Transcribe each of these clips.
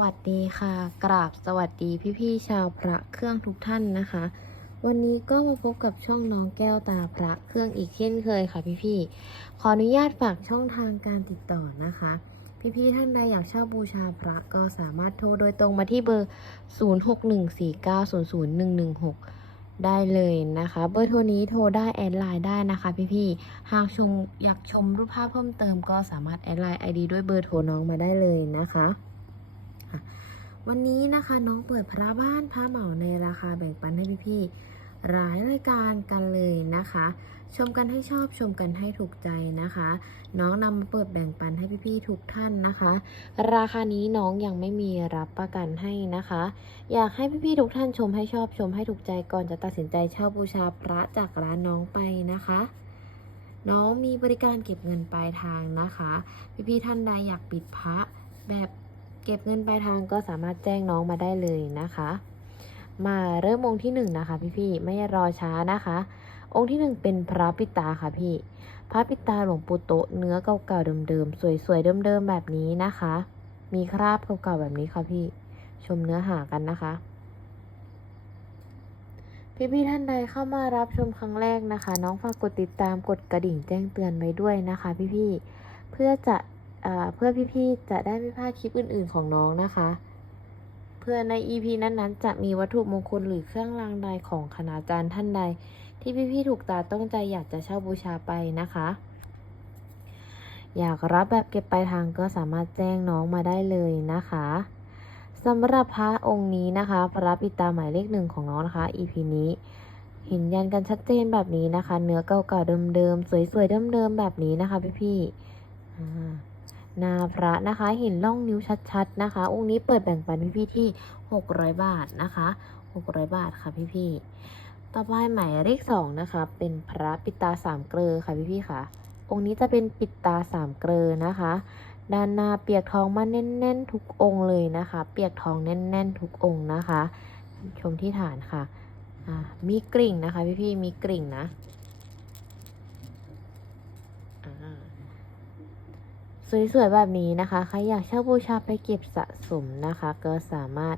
วัสดีค่ะ กราบสวัสดีพี่ๆชาวพระเครื่องทุกท่านนะคะ วันนี้ก็มาพบกับช่องน้องแก้วตาพระเครื่องอีกเช่นเคยค่ะพี่ๆขออนุญาตฝากช่องทางการติดต่อนะคะ พี่ๆท่านใดอยากเช่าบูชาพระก็สามารถโทรโดยตรงมาที่เบอร์ 0614900116 ได้เลยนะคะ เบอร์โทรนี้โทรได้แอดไลน์ได้นะคะ พี่ๆหากชมอยากชมรูปภาพเพิ่มเติมก็สามารถแอดไลน์ ID ด้วยเบอร์โทรน้องมาได้เลยนะคะค่ะ วันนี้นะคะน้องเปิดพระบ้านพระเหมาในราคาแบ่งปันให้พี่ๆหลายรายการกันเลยนะคะ ชมกันให้ชอบชมกันให้ถูกใจนะคะ น้องนำมาเปิดแบ่งปันให้พี่ๆทุกท่านนะคะ ราคานี้น้องยังไม่มีรับประกันให้นะคะ อยากให้พี่ๆทุกท่านชมให้ชอบชมให้ถูกใจก่อนจะตัดสินใจเช่าบูชาพระจากร้านน้องไปนะคะน้องมีบริการเก็บเงินปลายทางนะคะ พี่ๆท่านใดอยากปิดพระแบบ เก็บเงินปลายทางก็สามารถแจ้งน้องมาได้เลยนะคะ มาเริ่มองค์ที่หนึ่งนะคะพี่ๆไม่รอช้านะคะ องค์ที่หนึ่งเป็นพระปิตาค่ะพี่ พระปิตาหลวงปู่โตเนื้อเก่าๆเดิมๆสวยๆเดิมๆแบบนี้นะคะ มีคราบเก่าๆแบบนี้ค่ะพี่ ชมเนื้อหากันนะคะ พี่ๆท่านใดเข้ามารับชมครั้งแรกนะคะ น้องฝากกดติดตามกดกระดิ่งแจ้งเตือนไว้ด้วยนะคะ พี่ๆเพื่อจะ เพื่อพี่ๆจะได้ไม่พลาดคลิปอื่น ๆของน้องนะคะ เพื่อใน EP นั้นๆ จะมีวัตถุมงคลหรือเครื่องรางใดของคณาจารย์ท่านใด ที่พี่ๆถูกตาต้องใจอยากจะเช่าบูชาไปนะคะ อยากรับแบบเก็บปลายทางก็สามารถแจ้งน้องมาได้เลยนะคะสำหรับพระองค์นี้นะคะ พระปิตาหมายเลขหนึ่งของน้องนะคะ EP นี้เห็นยันกันชัดเจนแบบนี้นะคะ เนื้อเก่าๆเดิมๆสวยๆเดิมๆแบบนี้นะคะพี่ๆอ่า หนาพระนะคะเห็นล่องนิ้วชัดๆนะคะ องค์นี้เปิดแบ่งปันพี่ๆที่ 600 บาทนะคะ 600 บาทค่ะพี่ๆต่อไปหมายเลขสองนะคะ เป็นพระปิดตาสามเกลอค่ะพี่พี่ๆค่ะ องค์นี้จะเป็นปิดตาสามเกลอนะคะ ด้านหน้าเปียกทองมาแน่นๆ ทุกองค์เลยนะคะ เปียกทองแน่น ๆ ทุกองค์นะคะ ชมที่ฐานค่ะมีกริ่งนะคะ พี่พี่ๆมีกริ่งนะอ่า สวยๆแบบนี้นะคะ ใครอยากเช่าบูชาไปเก็บสะสมนะคะ ก็สามารถ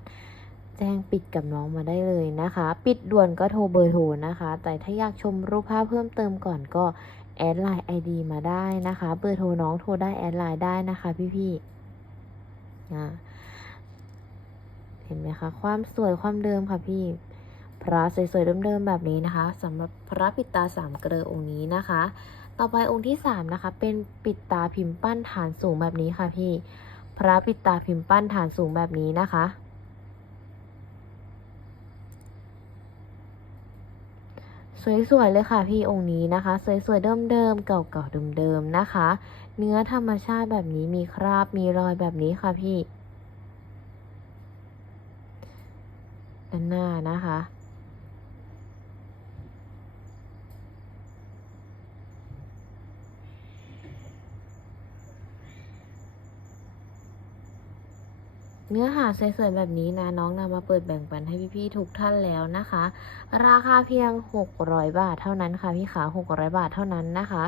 แจ้งปิดกับน้องมาได้เลยนะคะ ปิดด่วนก็โทรเบอร์โทรนะคะ แต่ถ้าอยากชมรูปภาพเพิ่มเติมก่อนก็แอดไลน์ ID มาได้นะคะ เบอร์โทรน้องโทรได้แอดไลน์ได้นะคะพี่ๆเห็นไหมคะ ความสวยความเดิมค่ะพี่ พระสวยๆเดิมๆแบบนี้นะคะสำหรับพระปิดตาสามเกลอองค์นี้นะคะ ต่อไปองค์ที่สามนะคะ เป็นปิดตาพิมพ์ปั้นฐานสูงแบบนี้ค่ะพี่ พระปิดตาพิมพ์ปั้นฐานสูงแบบนี้นะคะ สวยๆเลยค่ะพี่องค์นี้นะคะ สวยๆเดิมๆเก่าๆเดิมๆนะคะ เนื้อธรรมชาติแบบนี้มีคราบมีรอยแบบนี้ค่ะพี่ด้านหน้านะคะ เนื้อหาสวยๆแบบนี้นะน้องนำมาเปิดแบ่งปันให้พี่ๆทุกท่านแล้วนะคะ ราคาเพียง 600 บาทเท่านั้นค่ะพี่ขา 600 บาทเท่านั้นนะคะ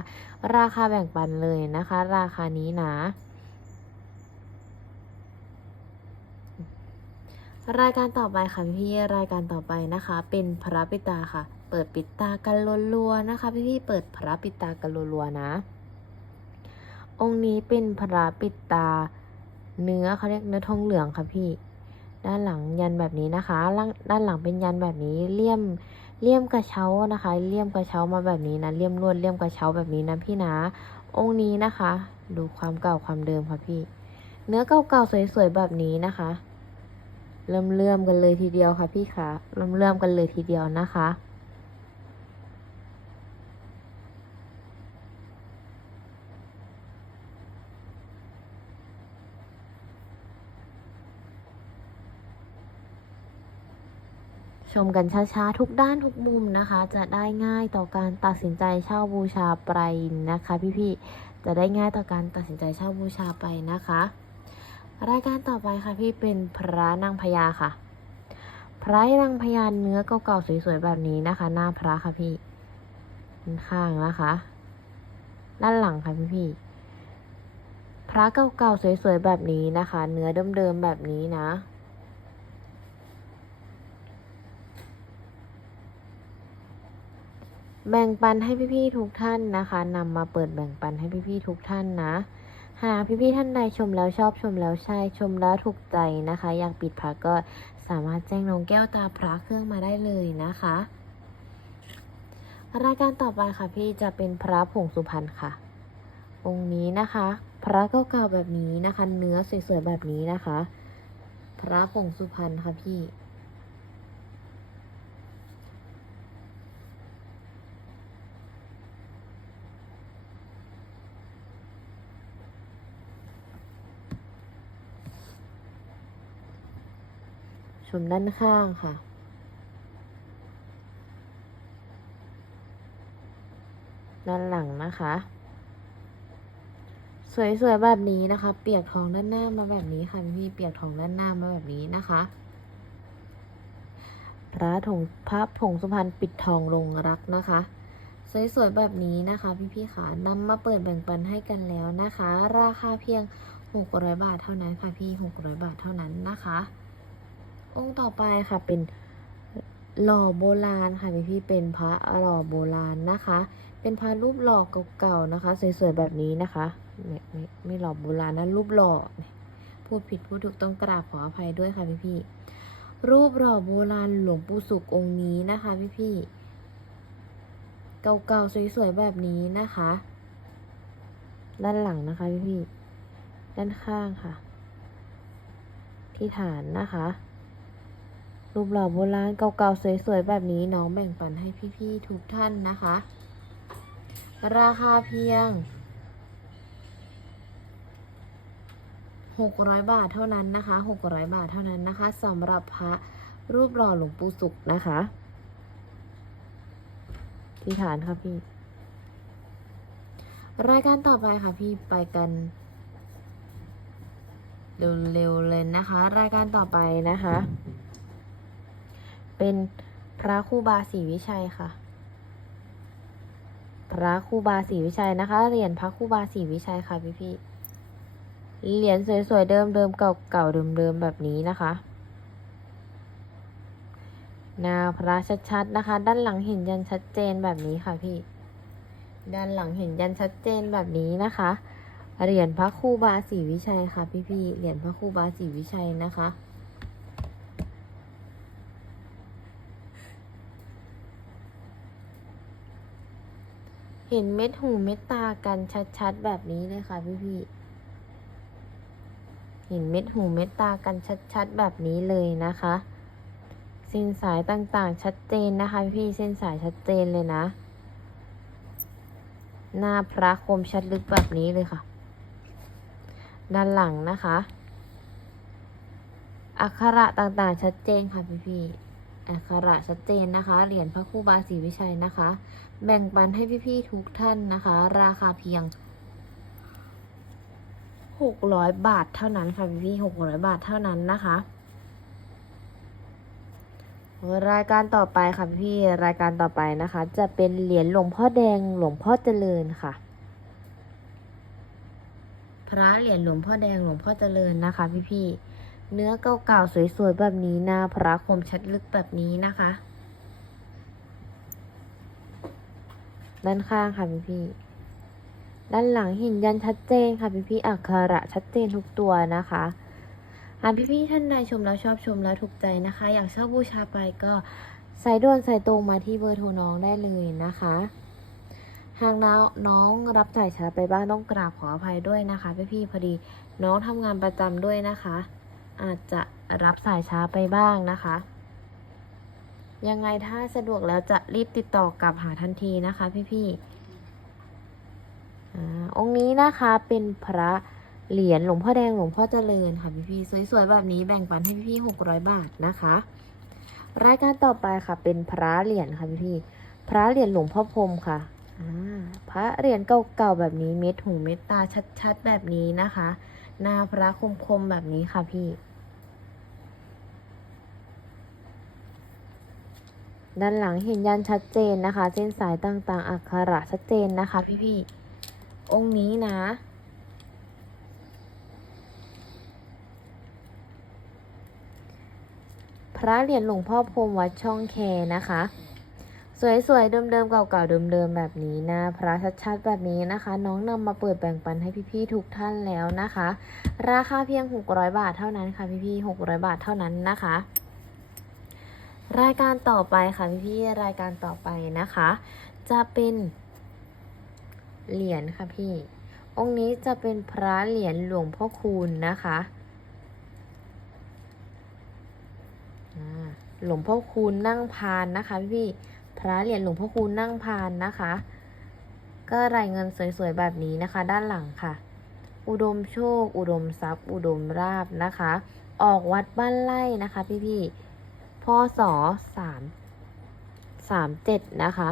ราคาแบ่งปันเลยนะคะ ราคานี้นะรายการต่อไปค่ะพี่รายการต่อไปนะคะ เป็นพระปิตาค่ะ เปิดปิดตากันรัวๆนะคะ พี่ๆเปิดพระปิดตากันรัวๆนะ องค์นี้เป็นพระปิดตา เนื้อเขาเรียกเนื้อทองเหลืองค่ะพี่ ด้านหลังยันแบบนี้นะคะด้านหลังเป็นยันแบบนี้เลี่ยมเลี่ยมกระเช้านะคะเลี่ยมกระเช้ามาแบบนี้นะเลี่ยมลวดเลี่ยมกระเช้าแบบนี้นะพี่นะ องค์นี้นะคะ ดูความเก่าความเดิมค่ะพี่ เนื้อเก่าๆสวยๆแบบนี้นะคะ เริ่มเลื่อมๆกันเลยทีเดียวค่ะพี่คะเริ่มเลื่อมๆกันเลยทีเดียวนะคะ ชมกันช้าๆ ทุกด้านทุกมุมนะคะ จะได้ง่ายต่อการตัดสินใจเช่าบูชาไปนะคะพี่ๆจะได้ง่ายต่อการตัดสินใจเช่าบูชาไปนะคะ รายการต่อไปค่ะพี่เป็นพระนางพญาค่ะ พระนางพญาเนื้อเก่าๆสวยๆแบบนี้นะคะ หน้าพระค่ะพี่ข้างนะคะ ด้านหลังค่ะพี่ๆพระเก่าๆสวยๆแบบนี้นะคะ เนื้อเดิมๆแบบนี้นะ แบ่งปันให้พี่ๆทุกท่านนะคะนำมาเปิดแบ่งปันให้พี่ๆทุกท่านนะ หากพี่ๆท่านใดชมแล้วชอบชมแล้วใช่ชมแล้วถูกใจนะคะ อยากปิดพระก็สามารถแจ้งน้องแก้วตาพระเครื่องมาได้เลยนะคะ รายการต่อไปค่ะพี่จะเป็นพระผงสุพรรณค่ะ องค์นี้นะคะ พระเก่าๆแบบนี้นะคะ เนื้อสวยๆแบบนี้นะคะ พระผงสุพรรณค่ะพี่ ชมด้านข้างค่ะ ด้านหลังนะคะ สวยๆแบบนี้นะคะ เปียกทองด้านหน้ามาแบบนี้ค่ะพี่ๆเปียกทองด้านหน้ามาแบบนี้นะคะพระถงพระผงสุพรรณปิดทองลงรักนะคะ สวยๆแบบนี้นะคะ พี่ๆขานำมาเปิดแบ่งปันให้กันแล้วนะคะ ราคาเพียง 600 บาทเท่านั้นค่ะพี่ 600 บาทเท่านั้นนะคะ องค์ต่อไปค่ะเป็นหล่อโบราณค่ะพี่พี่เป็นพระหล่อโบราณนะคะ เป็นพระรูปหล่อเก่าๆนะคะสวยๆแบบนี้นะคะไม่ไม่ไม่หล่อโบราณนะรูปหล่อพูดผิดพูดถูกต้องกราบขออภัยด้วยค่ะพี่พี่รูปหล่อโบราณหลวงปู่สุของค์นี้นะคะพี่พี่เก่าๆสวยๆแบบนี้นะคะ ด้านหลังนะคะพี่พี่ด้านข้างค่ะ ที่ฐานนะคะ รูปหล่อโบราณเก่าๆสวยๆแบบนี้น้องแบ่งปันให้พี่ๆทุกท่านนะคะ ราคาเพียง 600 บาทเท่านั้นนะคะ 600 บาทเท่านั้นนะคะสำหรับพระรูปหล่อหลวงปู่สุขนะคะ ที่ฐานค่ะพี่ รายการต่อไปค่ะพี่ไปกันเร็วๆเลยนะคะ รายการต่อไปนะคะ เป็นพระครูบาศรีวิชัยค่ะ พระครูบาศรีวิชัยนะคะ เหรียญพระครูบาศรีวิชัยค่ะพี่พี่เหรียญสวยๆเดิมๆเก่าเก่าเดิมๆแบบนี้นะคะหน้าพระชัดๆนะคะ ด้านหลังเห็นยันชัดเจนแบบนี้ค่ะพี่ ด้านหลังเห็นยันชัดเจนแบบนี้นะคะ เหรียญพระครูบาศรีวิชัยค่ะ พี่พี่ๆเหรียญพระครูบาศรีวิชัยนะคะ เห็นเม็ดหูเม็ดตากันชัดๆ แบบนี้เลยค่ะพี่ๆ เห็นเม็ดหูเม็ดตากันชัดๆ แบบนี้เลยนะคะ เส้นสายต่างๆ ชัดเจนนะคะพี่เส้นสายชัดเจนเลยนะ หน้าพระคมชัดลึกแบบนี้เลยค่ะ ด้านหลังนะคะ อักขระต่างๆ ชัดเจนค่ะพี่ๆ อักขระชัดเจนนะคะ เหรียญพระครูบาศรีวิชัยนะคะ แบ่งปันให้พี่ๆทุกท่านนะคะ ราคาเพียง 600 บาทเท่านั้นค่ะพี่ๆ600 บาทเท่านั้นนะคะ รายการต่อไปค่ะพี่รายการต่อไปนะคะ จะเป็นเหรียญหลวงพ่อแดงหลวงพ่อเจริญค่ะ พระเหรียญหลวงพ่อแดงหลวงพ่อเจริญนะคะ พี่ๆเนื้อเก่าๆสวยๆแบบนี้หน้าพระคมชัดลึกแบบนี้นะคะ ด้านข้างค่ะพี่พี่ด้านหลังห็นยันชัดเจนค่ะพี่พี่อักขระชัดเจนทุกตัวนะคะหากพี่พี่ท่านใดชมแล้วชอบชมแล้วถูกใจนะคะ อยากเช่าบูชาไปก็สายด่วนสายตรงมาที่เบอร์โทรน้องได้เลยนะคะหากน้องน้องรับสายช้าไปบ้างต้องกราบขออภัยด้วยนะคะ พี่พี่พอดีน้องทำงานประจำด้วยนะคะ อาจจะรับสายช้าไปบ้างนะคะ ยังไงถ้าสะดวกแล้วจะรีบติดต่อกลับหาทันทีนะคะ พี่ๆอาองค์นี้นะคะเป็นพระเหรียญหลวงพ่อแดงหลวงพ่อเจริญค่ะพี่ๆสวยๆแบบนี้แบ่งปันให้พี่ๆหกร้อยบาทนะคะ รายการต่อไปค่ะ เป็นพระเหรียญค่ะพี่ๆพระเหรียญหลวงพ่อพรมค่ะอ่าพระเหรียญเก่าๆแบบนี้เม็ดหูเม็ดตาชัดๆแบบนี้นะคะหน้าพระคมๆแบบนี้ค่ะพี่ ด้านหลังเห็นยันชัดเจนนะคะ เส้นสายต่างๆ อักขระชัดเจนนะคะ พี่ๆ องค์นี้นะ พระเหรียญหลวงพ่อพรมวัดช่องแคนะคะ สวยๆ เดิมๆ เก่าๆ เดิมๆ แบบนี้นะ พระชัดๆ แบบนี้นะคะ น้องนำมาเปิดแบ่งปันให้พี่ๆ ทุกท่านแล้วนะคะ ราคาเพียง 600 บาทเท่านั้นค่ะพี่ๆ 600 บาทเท่านั้นนะคะ รายการต่อไปค่ะพี่ๆรายการต่อไปนะคะ จะเป็นเหรียญค่ะพี่ องค์นี้จะเป็นพระเหรียญหลวงพ่อคูณนะคะหลวงพ่อคูณนั่งพานนะคะพี่พระเหรียญหลวงพ่อคูณนั่งพานนะคะ ก็รายเงินสวยๆแบบนี้นะคะ ด้านหลังค่ะ อุดมโชค อุดมทรัพย์ อุดมราบนะคะ ออกวัดบ้านไร่นะคะ พี่ๆ ศสามสามเจ็ดนะคะ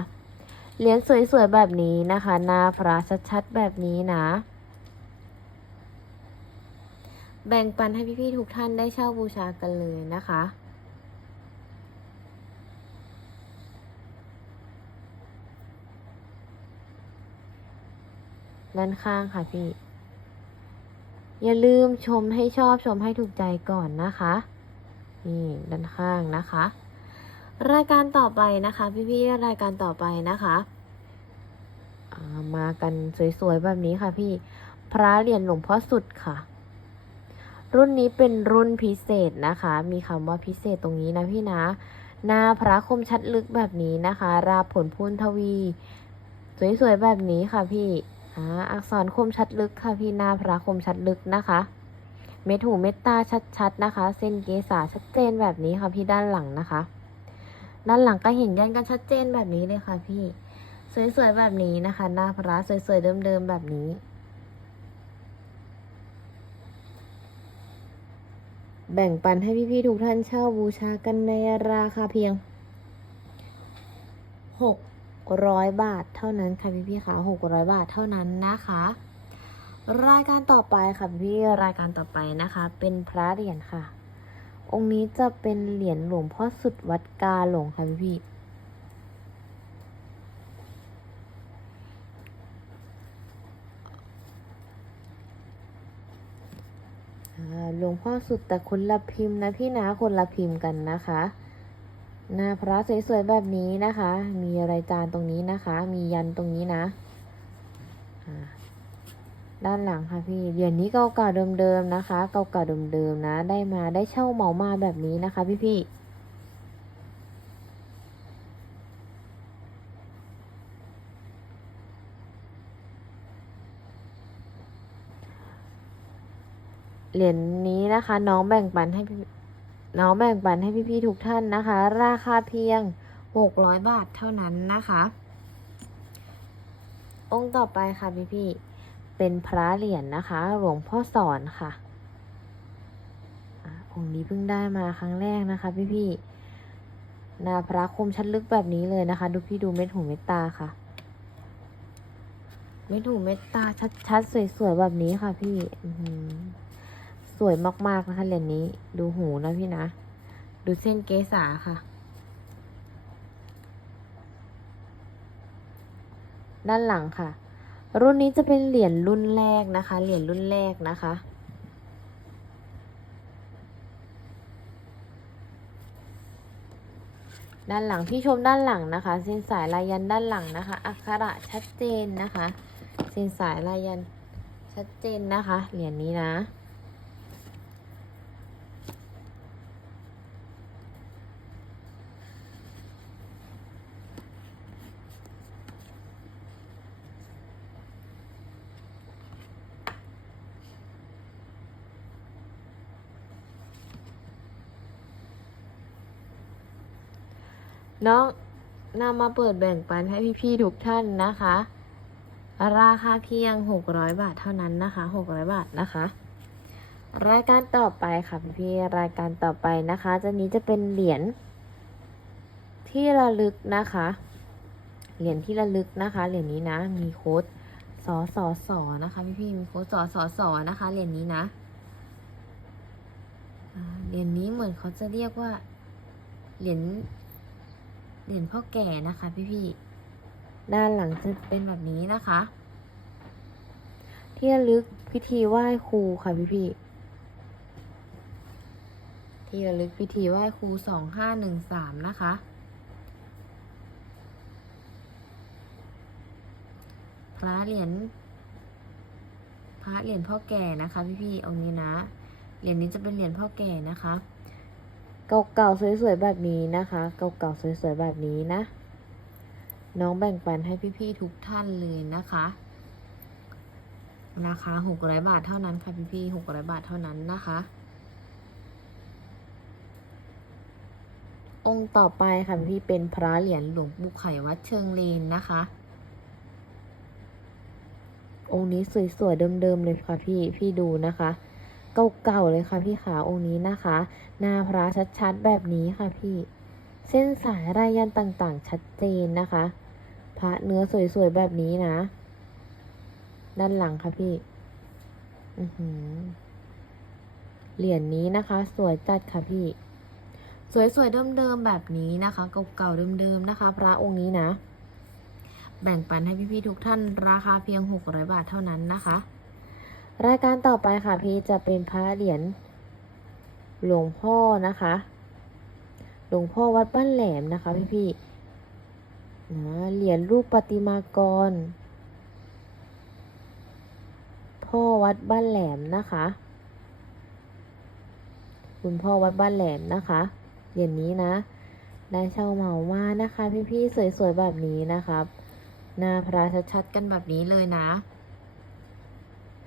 เหรียญสวยๆ แบบนี้นะคะ หน้าพระชัดๆ แบบนี้นะ แบ่งปันให้พี่ๆ ทุกท่านได้เช่าบูชากันเลยนะคะด้านข้างค่ะพี่ อย่าลืมชมให้ชอบชมให้ถูกใจก่อนนะคะ นี่ด้านข้างนะคะ รายการต่อไปนะคะ พี่ๆรายการต่อไปนะคะามากันสวยๆแบบนี้ค่ะพี่พระเหรียญหลวงพ่อสุดค่ะ รุ่นนี้เป็นรุ่นพิเศษนะคะ มีคำว่าพิเศษตรงนี้นะพี่นะ หน้าพระคมชัดลึกแบบนี้นะคะ ราผลพูนทวี สวยๆแบบนี้ค่ะพี่อ,อักษรคมชัดลึกค่ะพี่หน้าพระคมชัดลึกนะคะ เม็ดหูเม็ดตาชัดๆนะคะ เส้นเกษาชัดเจนแบบนี้ค่ะพี่ด้านหลังนะคะ ด้านหลังก็เห็นยันกันชัดเจนแบบนี้เลยค่ะพี่ สวยๆแบบนี้นะคะ หน้าพระสวยๆเดิมๆแบบนี้ แบ่งปันให้พี่ๆทุกท่านเช่าบูชากันในราคาเพียง600บาทเท่านั้นค่ะพี่ๆค่ะ600บาทเท่านั้นนะคะ รายการต่อไปค่ะพี่รายการต่อไปนะคะ เป็นพระเหรียญค่ะ องค์นี้จะเป็นเหรียญหลวงพ่อสุดวัดกาหลงค่ะพี่หลวงพ่อสุดแต่คนละพิมพ์นะพี่นะคนละพิมพ์กันนะคะหน้าพระสวยๆแบบนี้นะคะ มีรายจานตรงนี้นะคะ มียันตรงนี้นะ ด้านหลังค่ะพี่เหรียญนี้เก่าๆเดิมๆนะคะ เก่าๆเดิมๆนะ ได้มาได้เช่าเหมามาแบบนี้นะคะ พี่ๆเหรียญนี้นะคะ น้องแบ่งปันให้น้องแบ่งปันให้พี่ๆทุกท่านนะคะ ราคาเพียง600บาทเท่านั้นนะคะ องค์ต่อไปค่ะพี่ๆ เป็นพระเหรียญนะคะ หลวงพ่อสอนค่ะองค์นี้เพิ่งได้มาครั้งแรกนะคะพี่ๆนาพระคมชัดลึกแบบนี้เลยนะคะ ดูพี่ดูเม็ดหูเม็ดตาค่ะ เม็ดหูเม็ดตาชัดๆสวยๆแบบนี้ค่ะ พี่อืสวยมากๆนะคะเหรียญนี้ ดูหูนะพี่นะ ดูเส้นเกษาค่ะด้านหลังค่ะ รุ่นนี้จะเป็นเหรียญรุ่นแรกนะคะ เหรียญรุ่นแรกนะคะ ด้านหลังที่ชมด้านหลังนะคะเส้นสายลายยันด้านหลังนะคะ อักขระชัดเจนนะคะเส้นสายลายยันชัดเจนนะคะ เหรียญนี้นะ น้องนำมาเปิดแบ่งปันให้พี่ๆทุกท่านนะคะ ราคาเพียง 600 บาทเท่านั้นนะคะ 600 บาทนะคะ รายการต่อไปค่ะพี่ๆรายการต่อไปนะคะจะนี้จะเป็นเหรียญที่ระลึกนะคะ เหรียญที่ระลึกนะคะ เหรียญนี้นะ มีโค้ดสอสอสอนะคะพี่ๆมีโค้ดสอสอสอนะคะเหรียญนี้นะเหรียญนี้เหมือนเขาจะเรียกว่าเหรียญ เหรียญพ่อแก่นะคะพี่ๆด้านหลังจะเป็นแบบนี้นะคะ ที่ระลึกพิธีไหว้ครูค่ะพี่ที่ระลึกพิธีไหว้ครูสองห้าหนึ่งสามนะคะ พระเหรียญ พระเหรียญพ่อแก่นะคะ พี่ๆองค์นี้นะ เหรียญนี้จะเป็นเหรียญพ่อแก่นะคะ เก่าๆสวยๆแบบนี้นะคะ เก่าๆสวยๆแบบนี้นะ น้องแบ่งปันให้พี่ๆทุกท่านเลยนะคะราคาหกร้อยบาทเท่านั้นค่ะพี่ๆหกร้อยบาทเท่านั้นนะคะ องค์ต่อไปค่ะพี่เป็นพระเหรียญหลวงปู่ไข่วัดเชิงเลนนะคะ องค์นี้สวยๆเดิมๆเลยค่ะพี่พี่ดูนะคะ เก่าๆเลยค่ะพี่ขาองค์นี้นะคะ หน้าพระชัดๆแบบนี้ค่ะพี่ เส้นสายรายยันต่างๆ ชัดเจนนะคะ พระเนื้อสวยๆแบบนี้นะ ด้านหลังค่ะพี่อือหือเหรียญนี้นะคะ สวยจัดค่ะพี่ สวยๆเดิมๆแบบนี้นะคะเก่าๆเดิมๆนะคะ พระองค์นี้นะ แบ่งปันให้พี่ๆทุกท่านราคาเพียง 600 บาทเท่านั้นนะคะ รายการต่อไปค่ะพี่จะเป็นพระเหรียญหลวงพ่อนะคะ หลวงพ่อวัดบ้านแหลมนะคะพี่ๆนะเหรียญรูปประติมากร พ่อวัดบ้านแหลมนะคะ คุณพ่อวัดบ้านแหลมนะคะเหรียญนี้นะ ได้เช่าเหมามานะคะ พี่ๆสวยๆแบบนี้นะครับหน้าพระชัดๆกันแบบนี้เลยนะ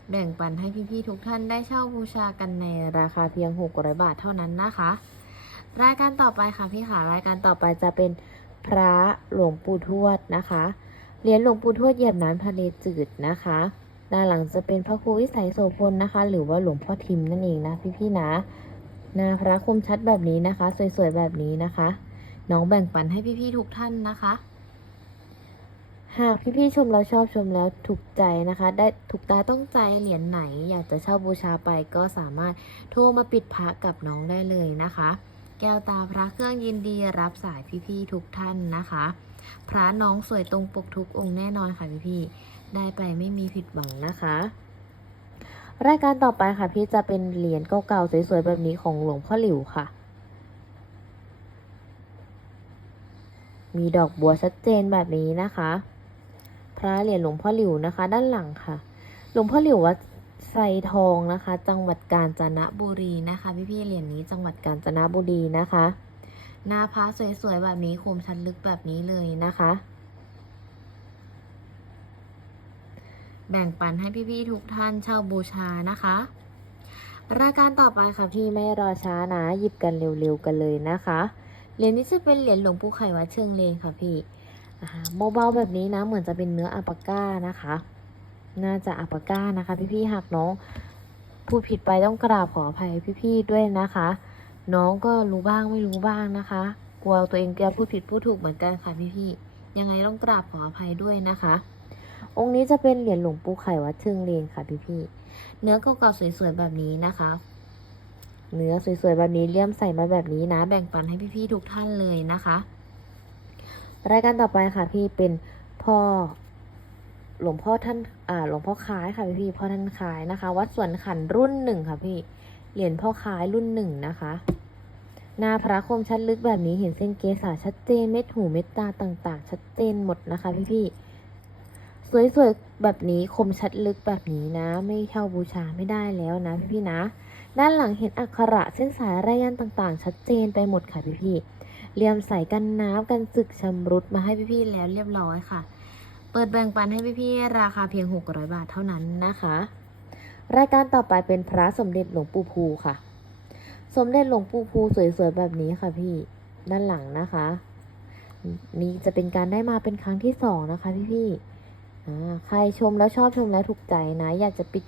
แบ่งปันให้พี่ๆทุกท่านได้เช่าบูชากันในราคาเพียง 600 บาทเท่านั้นนะคะ รายการต่อไปค่ะพี่ค่ะรายการต่อไปจะเป็นพระหลวงปู่ทวดนะคะเหรียญหลวงปู่ทวดเหยียบน้ำทะเลจืดนะคะด้านหลังจะเป็นพระครูวิสัยโสพลนะคะ หรือว่าหลวงพ่อทิมนั่นเองนะพี่ๆนะหน้าพระคมชัดแบบนี้นะคะ สวยๆแบบนี้นะคะ น้องแบ่งปันให้พี่ๆทุกท่านนะคะ หากพี่ๆชมแล้วชอบชมแล้วถูกใจนะคะ ได้ถูกตาต้องใจเหรียญไหน อยากจะเช่าบูชาไปก็สามารถโทรมาปิดพระกับน้องได้เลยนะคะ แก้วตาพระเครื่องยินดีรับสายพี่ๆทุกท่านนะคะ พระน้องสวยตรงปกทุกองค์แน่นอนค่ะพี่ๆได้ไปไม่มีผิดหวังนะคะ รายการต่อไปค่ะพี่จะเป็นเหรียญเก่าๆสวยๆแบบนี้ของหลวงพ่อหลิวค่ะมีดอกบัวชัดเจนแบบนี้นะคะ พระเหรียญหลวงพ่อหลิวนะคะ ด้านหลังค่ะ หลวงพ่อหลิววัดไซทองนะคะ จังหวัดกาญจนบุรีนะคะ พี่ๆเหรียญนี้จังหวัดกาญจนบุรีนะคะ หน้าพระสวยๆแบบนี้คมชัดลึกแบบนี้เลยนะคะ แบ่งปันให้พี่ๆทุกท่านเช่าบูชานะคะ รายการต่อไปค่ะพี่ไม่รอช้านะ หยิบกันเร็วๆกันเลยนะคะเหรียญนี้จะเป็นเหรียญหลวงปู่ไข่วัดเชิงเลนค่ะพี่ เบาๆแบบนี้นะเหมือนจะเป็นเนื้ออัปาก้านะคะ น่าจะอัปาก้านะคะ พี่ๆหากน้องพูดผิดไปต้องกราบขออภัยพี่ๆด้วยนะคะ น้องก็รู้บ้างไม่รู้บ้างนะคะ กลัวตัวเองจะพูดผิดพูดถูกเหมือนกันค่ะพี่ๆยังไงต้องกราบขออภัยด้วยนะคะ องค์นี้จะเป็นเหรียญหลวงปู่ไข่วัดเชิงเลนค่ะพี่ๆเนื้อเก่าๆสวยๆแบบนี้นะคะเนื้อสวยๆแบบนี้เลี่ยมใส่มาแบบนี้นะ แบ่งปันให้พี่ๆทุกท่านเลยนะคะ รายการต่อไปค่ะพี่เป็นพ่อหลวงพ่อท่านอ่าหลวงพ่อคล้ายค่ะพี่พ่อท่านคล้ายนะคะ วัดสวนขันรุ่นหนึ่งค่ะพี่เหรียญพ่อคล้ายรุ่นหนึ่งนะคะหน้าพระคมชัดลึกแบบนี้เห็นเส้นเกษาชัดเจนเม็ดหูเม็ดตาต่างๆ ชัดเจนหมดนะคะพี่พี่สวยๆแบบนี้คมชัดลึกแบบนี้นะ ไม่เช่าบูชาไม่ได้แล้วนะพี่พี่นะ ด้านหลังเห็นอักขระเส้นสายรายยันต่างๆ ชัดเจนไปหมดค่ะพี่พี่ๆเรียมใส่กันน้ำกันสึกชำรุดมาให้พี่ๆแล้วเรียบร้อยค่ะ เปิดแบ่งปันให้พี่ๆราคาเพียง 600 บาทเท่านั้นนะคะ รายการต่อไปเป็นพระสมเด็จหลวงปู่ภูค่ะ สมเด็จหลวงปู่ภูสวยๆแบบนี้ค่ะพี่ด้านหลังนะคะ นี่จะเป็นการได้มาเป็นครั้งที่สองนะคะพี่ๆอ่ใครชมแล้วชอบชมแล้วถูกใจนะ อยากจะปิด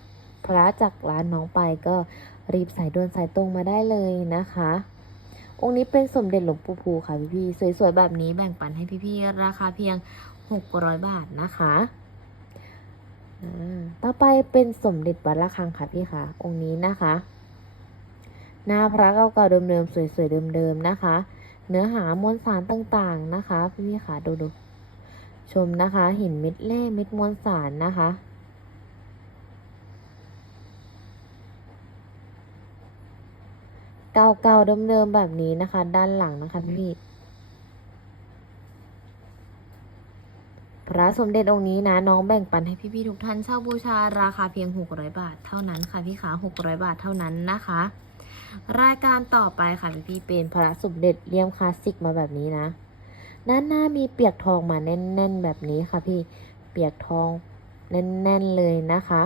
พระจากร้านน้องไปก็ รีบสายด่วนสายตรงมาได้เลยนะคะ องค์นี้เป็นสมเด็จหลวงปู่ภูค่ะพี่ๆสวยๆแบบนี้แบ่งปันให้พี่ๆราคาเพียง 600 บาทนะคะต่อไปเป็นสมเด็จวัดระฆังค่ะพี่ค่ะ องค์นี้นะคะ หน้าพระเก่าๆเดิมๆสวยๆเดิมๆนะคะ เนื้อหามวลสารต่างๆนะคะ พี่ๆค่ะดูดูชมนะคะห็นเม็ดแร่เม็ดมวลสารนะคะ เก่าๆเดิมๆแบบนี้นะคะ ด้านหลังนะคะพี่พระสมเด็จองค์นี้นะน้องแบ่งปันให้พี่ๆทุกท่านเช่าบูชาราคาเพียง 600 บาทเท่านั้นค่ะพี่ขา600 บาทเท่านั้นนะคะ รายการต่อไปค่ะพี่ๆเป็นพระสมเด็จเลี่ยมคลาสสิกมาแบบนี้นะด้านหน้ามีเปียกทองมาแน่น ๆ แบบนี้ค่ะพี่เปียกทองแน่น ๆ เลยนะคะ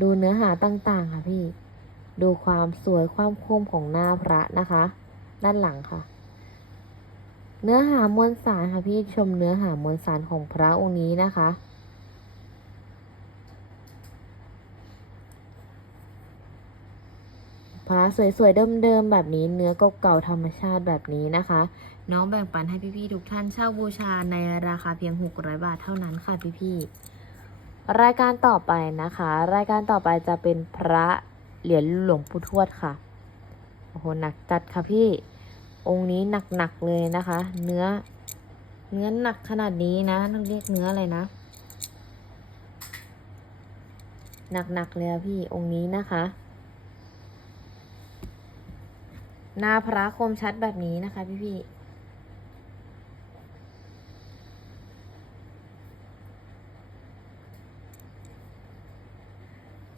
ดูเนื้อหาต่างๆ ค่ะพี่ ดูความสวยความคมของหน้าพระนะคะ ด้านหลังค่ะ เนื้อหามวลสารค่ะพี่ชมเนื้อหามวลสารของพระองค์นี้นะคะพระสวยๆเดิมๆแบบนี้เนื้อเก่าๆธรรมชาติแบบนี้นะคะ น้องแบ่งปันให้พี่ๆทุกท่านเช่าบูชาในราคาเพียง 600 บาทเท่านั้นค่ะพี่ๆรายการต่อไปนะคะ รายการต่อไปจะเป็นพระ เหรียญหลวงปู่ทวดค่ะ โอ้โห หนักจัดค่ะพี่ องค์นี้หนักๆเลยนะคะ เนื้อ เนื้อหนักขนาดนี้นะ ต้องเรียกเนื้ออะไรนะ หนักๆเลยอะพี่ องค์นี้นะคะ หน้าพระคมชัดแบบนี้นะคะพี่พี่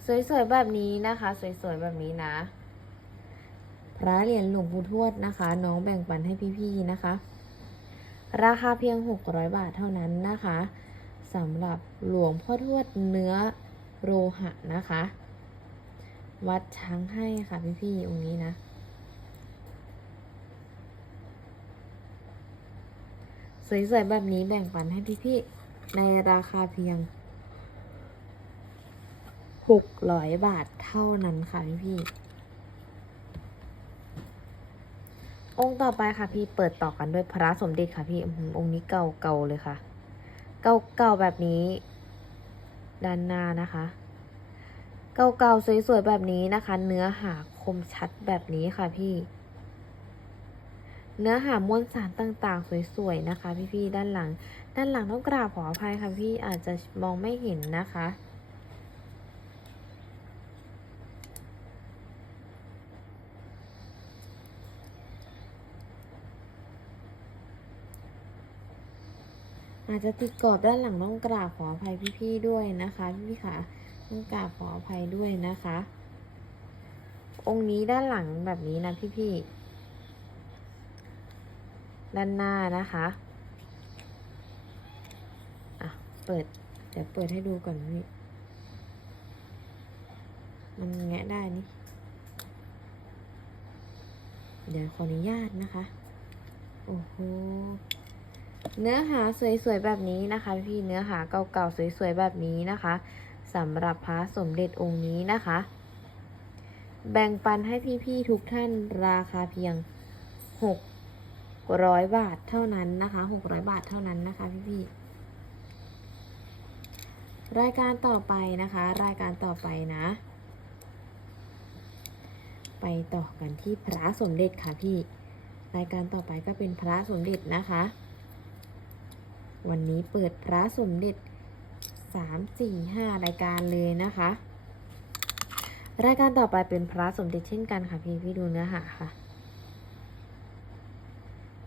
สวยๆแบบนี้นะคะ สวยๆแบบนี้นะ พระเหรียญหลวงปู่ทวดนะคะ น้องแบ่งปันให้พี่ๆนะคะ ราคาเพียง 600 บาทเท่านั้นนะคะสำหรับหลวงพ่อทวดเนื้อโลหะนะคะ วัดช้างให้ค่ะพี่ๆองค์นี้นะสวยๆแบบนี้แบ่งปันให้พี่ๆในราคาเพียง 600บาทเท่านั้นค่ะพี่ องค์ต่อไปค่ะพี่เปิดต่อกันด้วยพระสมเด็จค่ะพี่องค์นี้เก่าๆเลยค่ะ เก่าๆแบบนี้ ด้านหน้านะคะ เก่าๆสวยๆแบบนี้นะคะ เนื้อหาคมชัดแบบนี้ค่ะพี่เนื้อหามวลสารต่างๆ สวยๆ นะคะ พี่ๆ ด้านหลัง ด้านหลังต้องกราบขออภัยค่ะพี่อาจจะมองไม่เห็นนะคะ อาจจะติดกรอบด้านหลังต้องกราบขออภัยพี่ๆด้วยนะคะพี่ๆค่ะต้องกราบขออภัยด้วยนะคะ องค์นี้ด้านหลังแบบนี้นะพี่ๆด้านหน้านะคะอะเปิดเดี๋ยวเปิดให้ดูก่อนพี่มันแงะได้นี่ เดี๋ยวขออนุญาตนะคะ โอ้โห เนื้อหาสวยๆแบบนี้นะคะ พี่เนื้อหาเก่าๆสวยๆแบบนี้นะคะสำหรับพระสมเด็จองค์นี้นะคะ แบ่งปันให้พี่ๆทุกท่านราคาเพียงหกร้อยบาทเท่านั้นนะคะหกร้อยบาทเท่านั้นนะคะพี่ๆรายการต่อไปนะคะ รายการต่อไปนะ ไปต่อกันที่พระสมเด็จค่ะพี่ รายการต่อไปก็เป็นพระสมเด็จนะคะ วันนี้เปิดพระสมเด็จสามสี่ห้ารายการเลยนะคะ รายการต่อไปเป็นพระสมเด็จเช่นกันค่ะพี่พี่ดูเนื้อหาค่ะ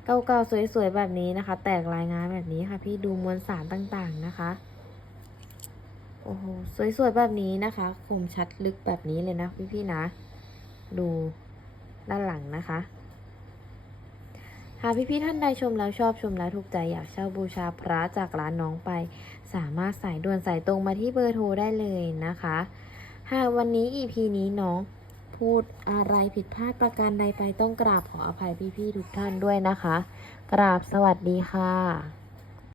เก่าๆสวยๆแบบนี้นะคะ แตกลายงานแบบนี้ค่ะ พี่ดูมวลสารต่างๆนะคะโอ้โหสวยๆแบบนี้นะคะคมชัดลึกแบบนี้เลยนะพี่ๆนะ ดูด้านหลังนะคะากพี่ๆท่านใดชมแล้วชอบชมแล้วถูกใจอยากเช่าบูชาพระจากร้านน้องไป สามารถสายด่วนสายตรงมาที่เบอร์โทรได้เลยนะคะ หากวันนี้ EP นี้น้องพูดอะไรผิดพลาดประการใดไปต้องกราบขออภัยพี่ๆทุกท่านด้วยนะคะ กราบสวัสดีค่ะ